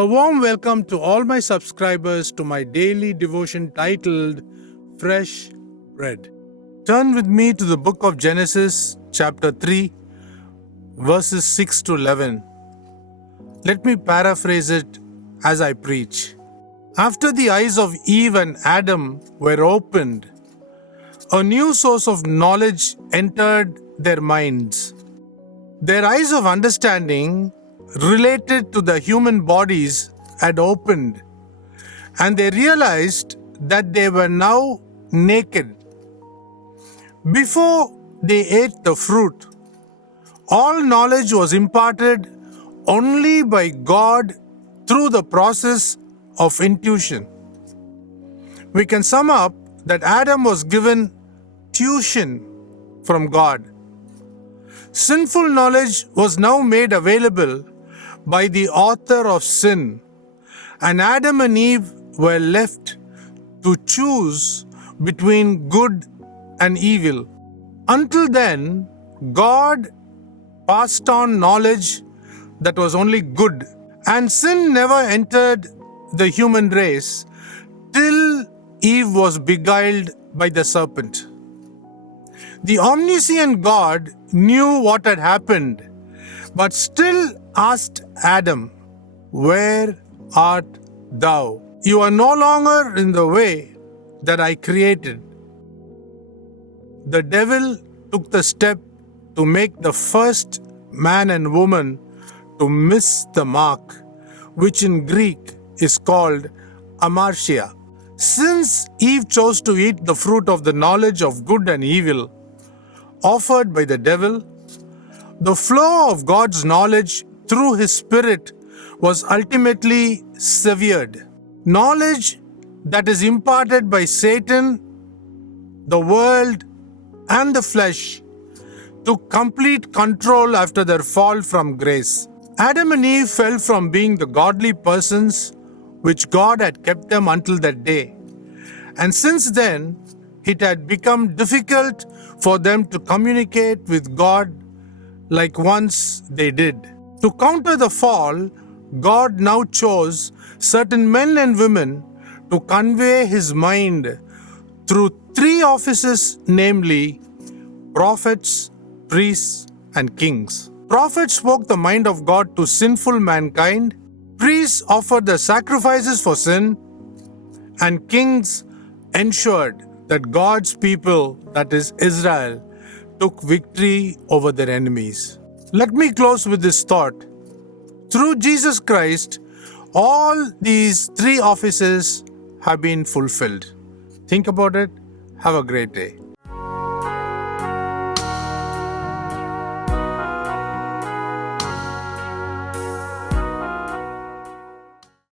A warm welcome to all my subscribers to my daily devotion titled Fresh Bread. Turn with me to the book of Genesis, chapter 3, verses 6 to 11. Let me paraphrase it as I preach. After the eyes of Eve and Adam were opened, a new source of knowledge entered their minds. Their eyes of understanding related to the human bodies had opened, and they realized that they were now naked. Before they ate the fruit, all knowledge was imparted only by God through the process of intuition. We can sum up that Adam was given tuition from God. Sinful knowledge was now made available by the author of sin, and Adam and Eve were left to choose between good and evil. Until then, God passed on knowledge that was only good, and sin never entered the human race till Eve was beguiled by the serpent. The omniscient God knew what had happened, but still asked Adam, "Where art thou? You are no longer in the way that I created." The devil took the step to make the first man and woman to miss the mark, which in Greek is called amartia. Since Eve chose to eat the fruit of the knowledge of good and evil offered by the devil, the flow of God's knowledge through His Spirit was ultimately severed. Knowledge that is imparted by Satan, the world, and the flesh took complete control after their fall from grace. Adam and Eve fell from being the godly persons which God had kept them until that day. And since then, it had become difficult for them to communicate with God like once they did. To counter the fall, God now chose certain men and women to convey His mind through three offices, namely prophets, priests, and kings. Prophets spoke the mind of God to sinful mankind, priests offered the sacrifices for sin, and kings ensured that God's people, that is Israel, took victory over their enemies. Let me close with this thought. Through Jesus Christ, all these three offices have been fulfilled. Think about it. Have a great day.